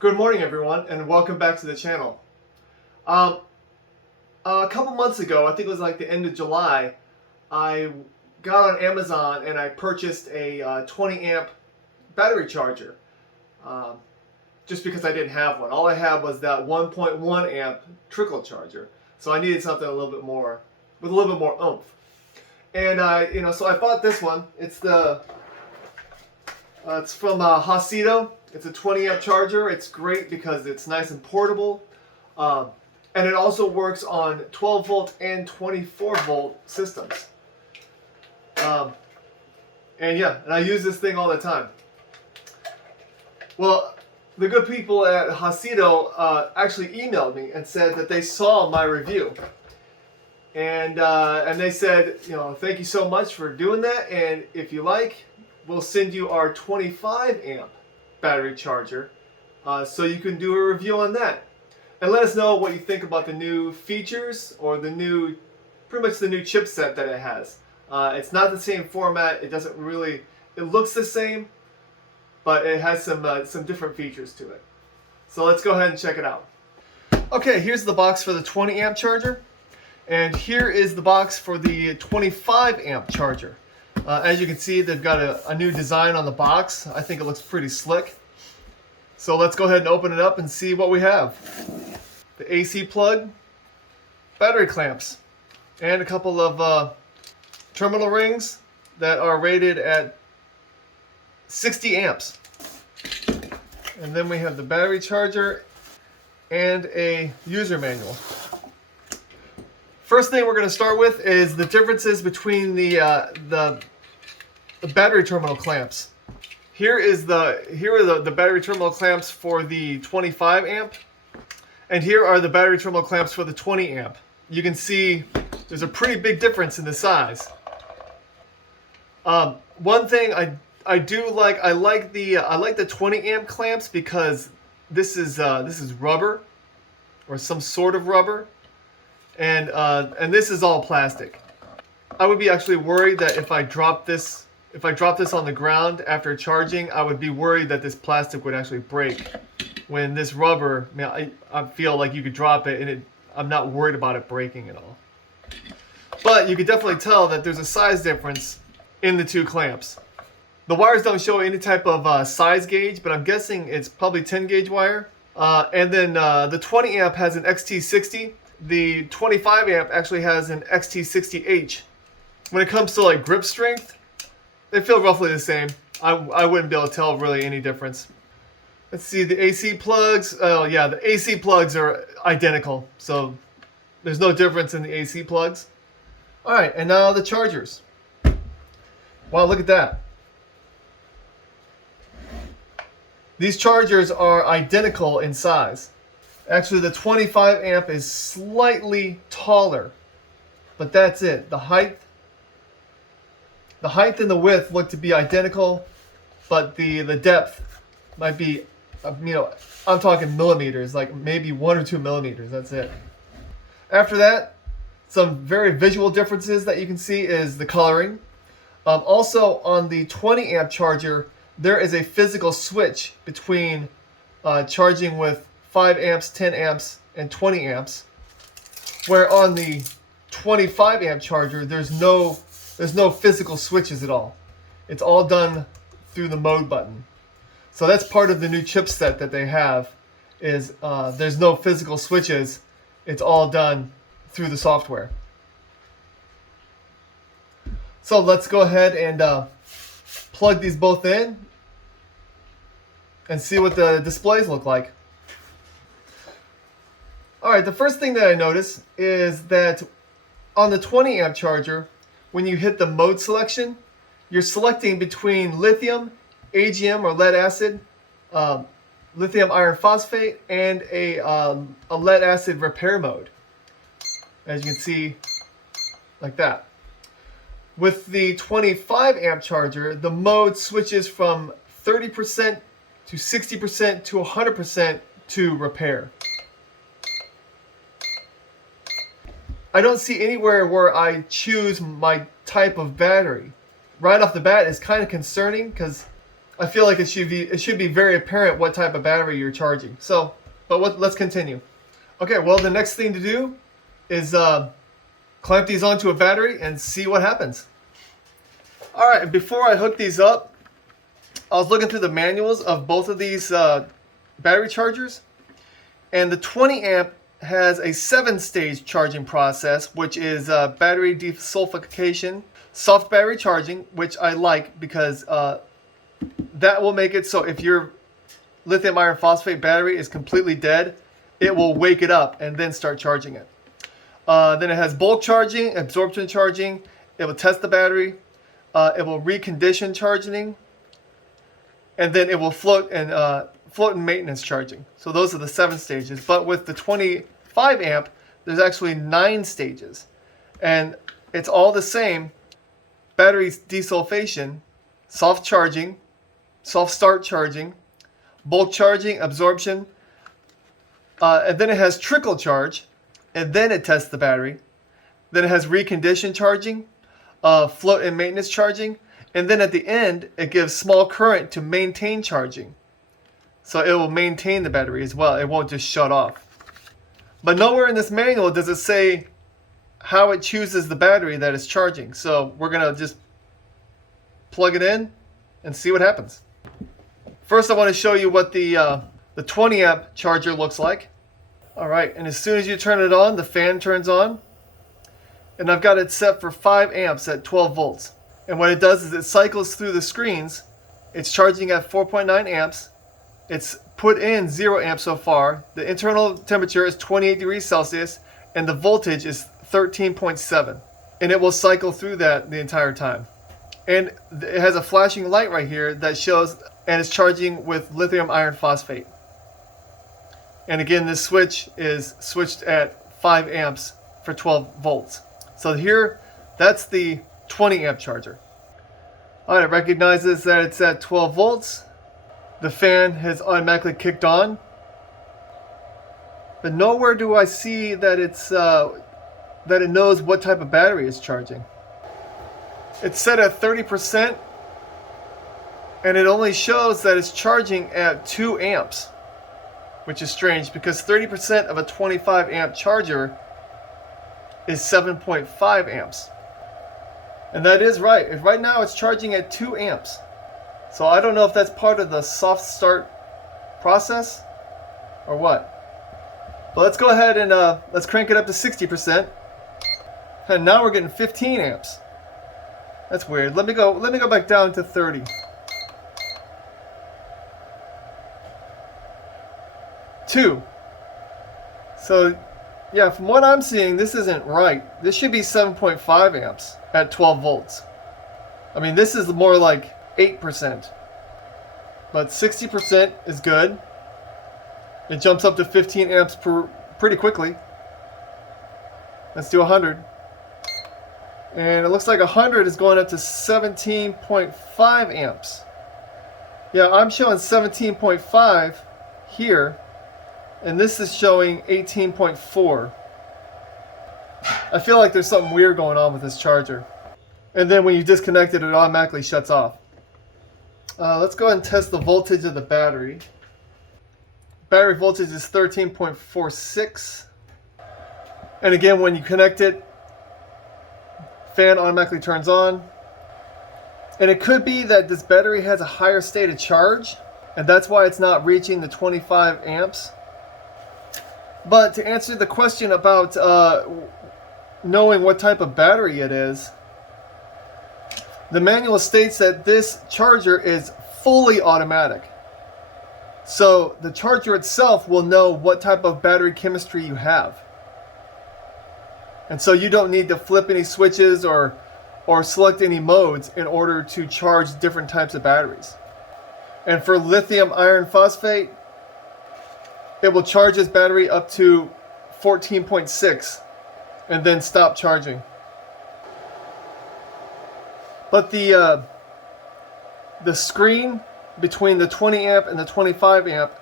Good morning, everyone, and welcome back to the channel. A couple months ago, I think it was like the end of July, I got on Amazon and I purchased a 20 amp battery charger. Just because I didn't have one. All I had was that 1.1 amp Trickle charger. So I needed something a little bit more, with a little bit more oomph. And so I bought this one. It's from Haisito. It's a 20 amp charger. It's great because it's nice and portable. And it also works on 12 volt and 24 volt systems. And I use this thing all the time. Well, the good people at Haisito actually emailed me and said that they saw my review. And they said, thank you so much for doing that. And if you like, we'll send you our 25 amp battery charger so you can do a review on that. And let us know what you think about the new features or pretty much the new chipset that it has. It's not the same format. It looks the same, but it has some different features to it. So let's go ahead and check it out. Okay, here's the box for the 20 amp charger. And here is the box for the 25 amp charger. As you can see, they've got a new design on the box. I think it looks pretty slick. So let's go ahead and open it up and see what we have. The AC plug, battery clamps, and a couple of terminal rings that are rated at 60 amps. And then we have the battery charger and a user manual. First thing we're going to start with is the differences between the battery terminal clamps. Here are the battery terminal clamps for the 25 amp, and here are the battery terminal clamps for the 20 amp. You can see there's a pretty big difference in the size. One thing I do like, I like the 20 amp clamps because this is rubber, or some sort of rubber. And this is all plastic. I would be actually worried that if I drop this on the ground after charging, I would be worried that this plastic would actually break. When this rubber, I feel like you could drop it and I'm not worried about it breaking at all. But you could definitely tell that there's a size difference in the two clamps. The wires don't show any type of size gauge, but I'm guessing it's probably 10 gauge wire. And then the 20 amp has an XT60. The 25 amp actually has an XT60H. When it comes to like grip strength, they feel roughly the same. I wouldn't be able to tell really any difference. Let's see, the AC plugs. Oh yeah, the AC plugs are identical, so there's no difference in the AC plugs. All right, and now the chargers. Wow, look at that. These chargers are identical in size. Actually, the 25 amp is slightly taller, but that's it. The height and the width look to be identical, but the depth might be, I'm talking millimeters, like maybe 1 or 2 millimeters. That's it. After that, some very visual differences that you can see is the coloring. Also, on the 20 amp charger, there is a physical switch between charging with 5 amps, 10 amps, and 20 amps. Where on the 25 amp charger, there's no physical switches at all. It's all done through the mode button. So that's part of the new chipset that they have, is there's no physical switches. It's all done through the software. So let's go ahead and plug these both in and see what the displays look like. Alright, the first thing that I notice is that on the 20 amp charger, when you hit the mode selection, you're selecting between lithium, AGM or lead acid, lithium iron phosphate, and a lead acid repair mode. As you can see, like that. With the 25 amp charger, the mode switches from 30% to 60% to 100% to repair. I don't see anywhere where I choose my type of battery. Right off the bat, it's kind of concerning because I feel like it should be very apparent what type of battery you're charging. So, let's continue. Okay, well, the next thing to do is clamp these onto a battery and see what happens. All right, and before I hook these up, I was looking through the manuals of both of these battery chargers, and the 20 amp has a 7-stage charging process, which is battery desulfication, soft battery charging, which I like because that will make it so if your lithium iron phosphate battery is completely dead, it will wake it up and then start charging it. Then it has bulk charging, absorption charging. It will test the battery. It will recondition charging, and then it will float and maintenance charging. So those are the 7 stages. But with the 25 amp, there's actually 9 stages, and it's all the same: battery desulfation, soft charging, soft start charging, bulk charging, absorption, and then it has trickle charge, and then it tests the battery. Then it has recondition charging, float and maintenance charging, and then at the end it gives small current to maintain charging. So it will maintain the battery as well. It won't just shut off. But nowhere in this manual does it say how it chooses the battery that it's charging. So we're gonna just plug it in and see what happens. First, I want to show you what the 20 amp charger looks like. All right, and as soon as you turn it on, the fan turns on, and I've got it set for 5 amps at 12 volts. And what it does is it cycles through the screens. It's charging at 4.9 amps. It's put in 0 amps so far. The internal temperature is 28 degrees Celsius, and the voltage is 13.7. And it will cycle through that the entire time. And it has a flashing light right here that shows, and it's charging with lithium iron phosphate. And again, this switch is switched at 5 amps for 12 volts. So here, that's the 20 amp charger. All right, it recognizes that it's at 12 volts. The fan has automatically kicked on. But nowhere do I see that it knows what type of battery it's charging. It's set at 30%, and it only shows that it's charging at 2 amps, which is strange because 30% of a 25 amp charger is 7.5 amps. And that is right. Right now it's charging at 2 amps. So I don't know if that's part of the soft start process or what. But let's go ahead and let's crank it up to 60%. And now we're getting 15 amps. That's weird. Let me go back down to 30. 2. So yeah, from what I'm seeing, this isn't right. This should be 7.5 amps at 12 volts. I mean, this is more like 8%. But 60% is good. It jumps up to 15 amps pretty quickly. Let's do 100. And it looks like 100 is going up to 17.5 amps. Yeah, I'm showing 17.5 here, and this is showing 18.4. I feel like there's something weird going on with this charger. And then when you disconnect it, it automatically shuts off. Let's go ahead and test the voltage of the battery. Battery voltage is 13.46. And again, when you connect it, fan automatically turns on. And it could be that this battery has a higher state of charge, and that's why it's not reaching the 25 amps. But to answer the question about knowing what type of battery it is, the manual states that this charger is fully automatic. So the charger itself will know what type of battery chemistry you have. And so you don't need to flip any switches or select any modes in order to charge different types of batteries. And for lithium iron phosphate, it will charge this battery up to 14.6 and then stop charging. But the screen between the 20 amp and the 25 amp,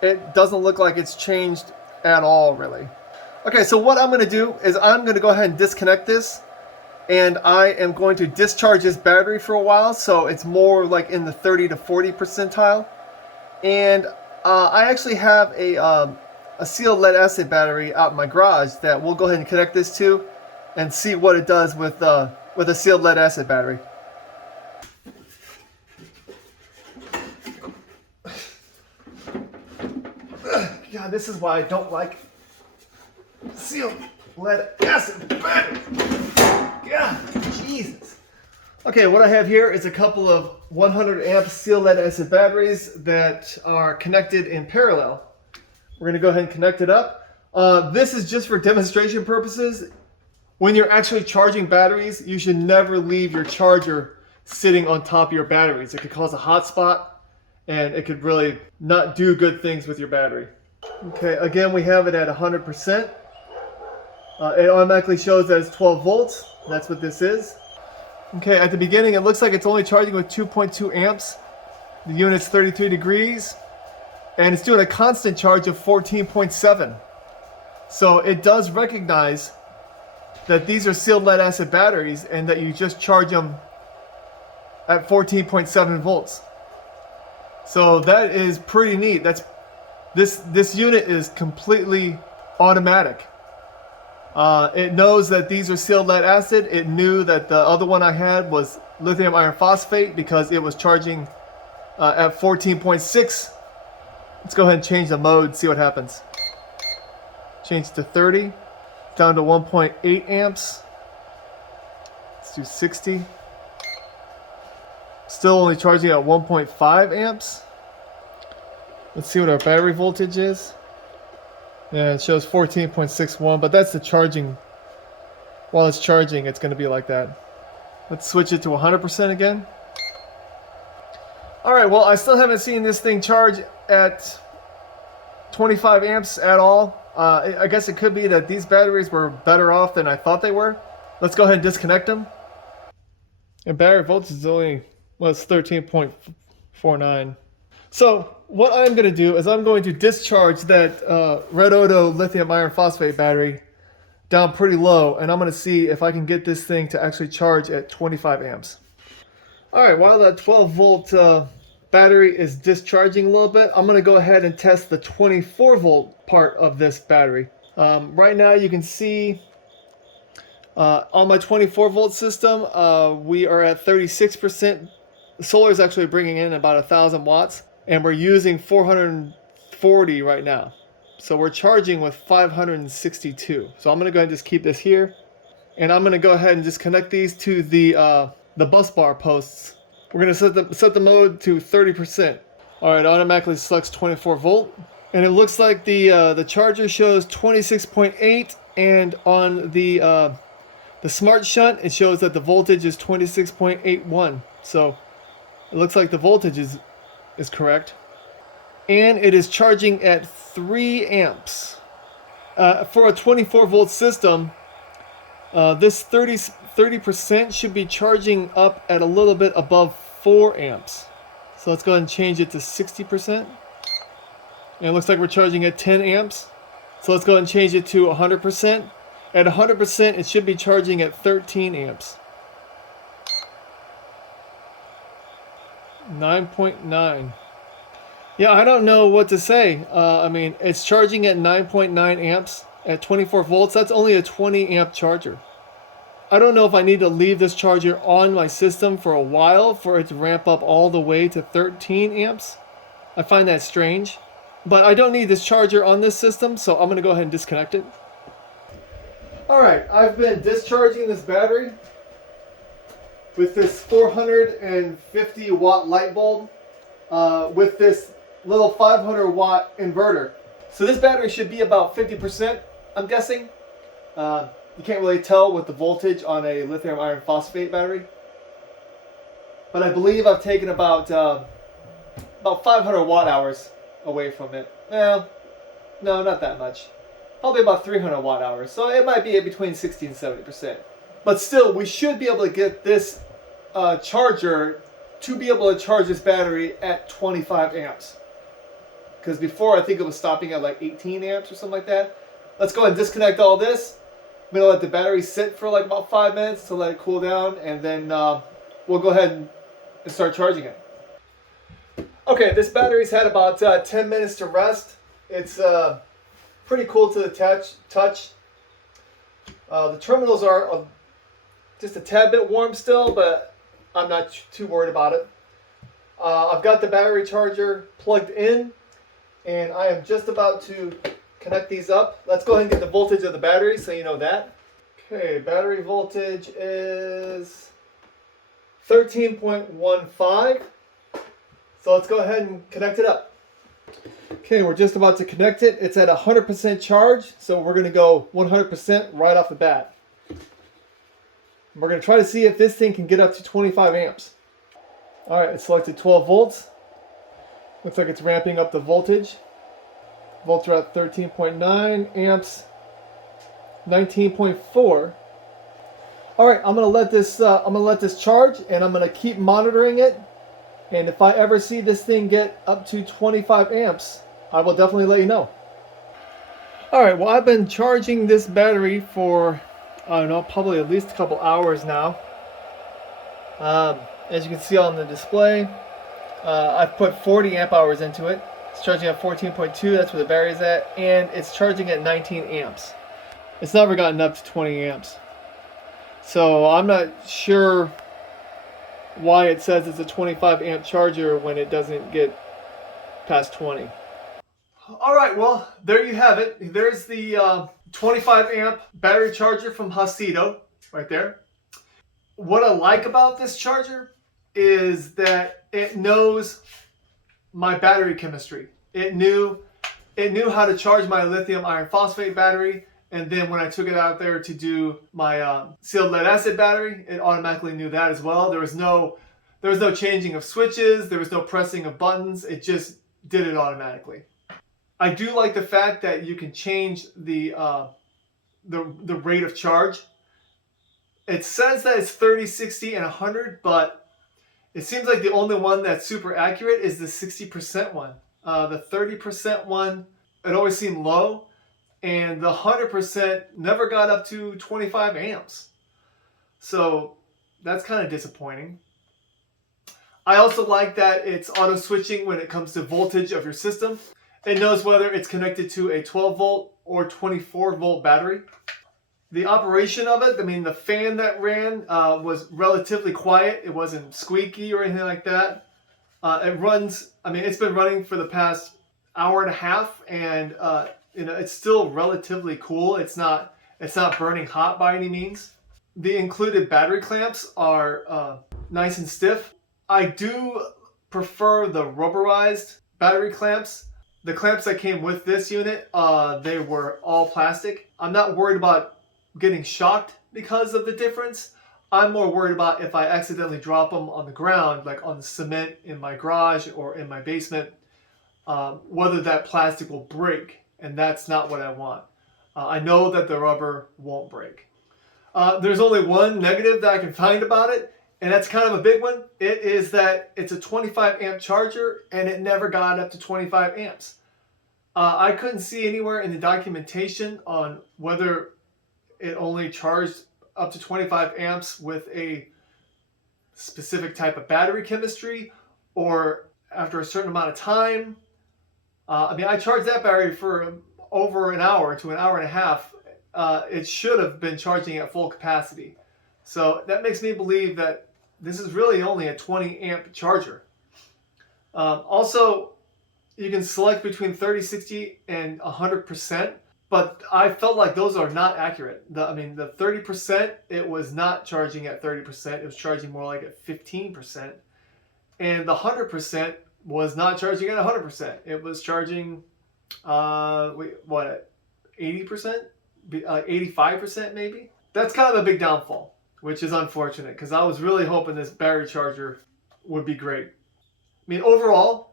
it doesn't look like it's changed at all, really. Okay, so what I'm going to do is I'm going to go ahead and disconnect this, and I am going to discharge this battery for a while, so it's more like in the 30 to 40 percentile. And I actually have a sealed lead acid battery out in my garage that we'll go ahead and connect this to and see what it does with a sealed lead acid battery. God, this is why I don't like sealed lead acid batteries. God, Jesus. Okay, what I have here is a couple of 100 amp sealed lead acid batteries that are connected in parallel. We're going to go ahead and connect it up. This is just for demonstration purposes. When you're actually charging batteries, you should never leave your charger sitting on top of your batteries. It could cause a hot spot, and it could really not do good things with your battery. Okay, again, we have it at 100%. It automatically shows that it's 12 volts. That's what this is. Okay, at the beginning, it looks like it's only charging with 2.2 amps. The unit's 33 degrees, and it's doing a constant charge of 14.7. So it does recognize that these are sealed lead acid batteries and that you just charge them at 14.7 volts. So that is pretty neat. This unit is completely automatic. It knows that these are sealed lead acid. It knew that the other one I had was lithium iron phosphate because it was charging at 14.6. Let's go ahead and change the mode, see what happens. Change to 30, down to 1.8 amps. Let's do 60. Still only charging at 1.5 amps. Let's see what our battery voltage is. Yeah, it shows 14.61, but that's the charging. While it's charging, it's going to be like that. Let's switch it to 100% again. All right, well, I still haven't seen this thing charge at 25 amps at all. I guess it could be that these batteries were better off than I thought they were. Let's go ahead and disconnect them. And battery voltage is only, well, it's 13.49. So what I'm going to do is I'm going to discharge that Red Odo lithium iron phosphate battery down pretty low, and I'm going to see if I can get this thing to actually charge at 25 amps. All right, while that 12 volt battery is discharging a little bit, I'm going to go ahead and test the 24 volt part of this battery. Right now you can see on my 24 volt system, we are at 36%. The solar is actually bringing in about 1,000 watts. And we're using 440 right now. So we're charging with 562. So I'm going to go ahead and just keep this here. And I'm going to go ahead and just connect these to the bus bar posts. We're going to set the mode to 30%. All right, automatically selects 24 volt. And it looks like the charger shows 26.8. And on the smart shunt, it shows that the voltage is 26.81. So it looks like the voltage is correct, and it is charging at 3 amps. For a 24 volt system, this 30% should be charging up at a little bit above 4 amps. So let's go ahead and change it to 60%. And it looks like we're charging at 10 amps. So let's go ahead and change it to 100%. At 100%, it should be charging at 13 amps. 9.9. Yeah, I don't know what to say. I mean, it's charging at 9.9 amps at 24 volts. That's only a 20 amp charger. I don't know if I need to leave this charger on my system for a while for it to ramp up all the way to 13 amps. I find that strange. But I don't need this charger on this system, so I'm going to go ahead and disconnect it. Alright, I've been discharging this battery with this 450 watt light bulb with this little 500 watt inverter. So this battery should be about 50%, I'm guessing. You can't really tell with the voltage on a lithium iron phosphate battery. But I believe I've taken about 500 watt hours away from it. Well, no, not that much. Probably about 300 watt hours. So it might be between 60 and 70%. But still, we should be able to get this charger to be able to charge this battery at 25 amps. Because before, I think it was stopping at like 18 amps or something like that. Let's go ahead and disconnect all this. I'm gonna let the battery sit for like about 5 minutes to let it cool down, and then we'll go ahead and start charging it. Okay, this battery's had about 10 minutes to rest. It's pretty cool to the touch. The terminals are just a tad bit warm still, but I'm not too worried about it. I've got the battery charger plugged in, and I am just about to connect these up. Let's go ahead and get the voltage of the battery so you know that. Okay, battery voltage is 13.15. So let's go ahead and connect it up. Okay, we're just about to connect it. It's at 100% charge, so we're going to go 100% right off the bat. We're going to try to see if this thing can get up to 25 amps. All right, it's selected 12 volts. Looks like it's ramping up the voltage. Volts are at 13.9 amps, 19.4. All right, I'm gonna let this charge, and I'm gonna keep monitoring it. And if I ever see this thing get up to 25 amps, I will definitely let you know. All right, well, I've been charging this battery for, I don't know, probably at least a couple hours now. As you can see on the display, I've put 40 amp hours into it. It's charging at 14.2, that's where the battery's at, and it's charging at 19 amps. It's never gotten up to 20 amps. So I'm not sure why it says it's a 25 amp charger when it doesn't get past 20. All right, well, there you have it. There's the 25 amp battery charger from Haisito right there. What I like about this charger is that it knows my battery chemistry. It knew how to charge my lithium iron phosphate battery, and then when I took it out there to do my sealed lead acid battery, it automatically knew that as well. There was no changing of switches, there was no pressing of buttons. It just did it automatically. I do like the fact that you can change the rate of charge. It says that it's 30, 60, and 100, but it seems like the only one that's super accurate is the 60% one. The 30% one, it always seemed low, and the 100% never got up to 25 amps. So that's kind of disappointing. I also like that it's auto switching when it comes to voltage of your system. It knows whether it's connected to a 12 volt or 24 volt battery. The operation of it, I mean, the fan that ran was relatively quiet. It wasn't squeaky or anything like that. It runs, I mean, it's been running for the past hour and a half, and it's still relatively cool. It's not burning hot by any means. The included battery clamps are nice and stiff. I do prefer the rubberized battery clamps. The clamps that came with this unit, they were all plastic. I'm not worried about getting shocked because of the difference. I'm more worried about if I accidentally drop them on the ground, like on the cement in my garage or in my basement, whether that plastic will break, and that's not what I want. I know that the rubber won't break. There's only one negative that I can find about it, and that's kind of a big one. It is that it's a 25 amp charger, and it never got up to 25 amps. I couldn't see anywhere in the documentation on whether it only charged up to 25 amps with a specific type of battery chemistry or after a certain amount of time. I mean, I charged that battery for over an hour to an hour and a half. It should have been charging at full capacity. So that makes me believe that this is really only a 20 amp charger. Also, you can select between 30, 60, and 100%. But I felt like those are not accurate. The 30%, it was not charging at 30%. It was charging more like at 15%. And the 100% was not charging at 100%. It was charging, at 80%? 85% maybe? That's kind of a big downfall, which is unfortunate because I was really hoping this battery charger would be great. I mean, overall,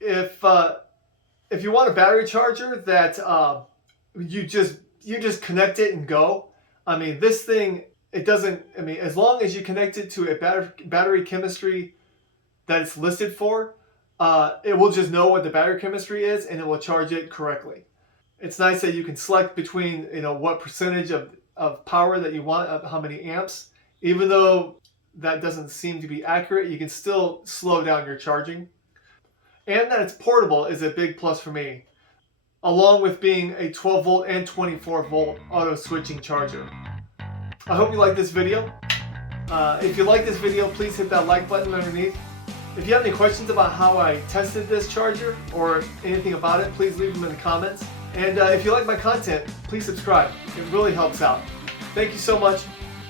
if you want a battery charger that you just connect it and go. I mean, this thing, it doesn't, I mean, as long as you connect it to a battery chemistry that it's listed for, it will just know what the battery chemistry is and it will charge it correctly. It's nice that you can select between, what percentage of of power that you want, how many amps. Even though that doesn't seem to be accurate, you can still slow down your charging. And that it's portable is a big plus for me, along with being a 12 volt and 24 volt auto switching charger. I hope you like this video. If you like this video, please hit that like button underneath. If you have any questions about how I tested this charger or anything about it, please leave them in the comments. And if you like my content, please subscribe. It really helps out. Thank you so much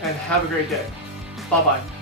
and have a great day. Bye-bye.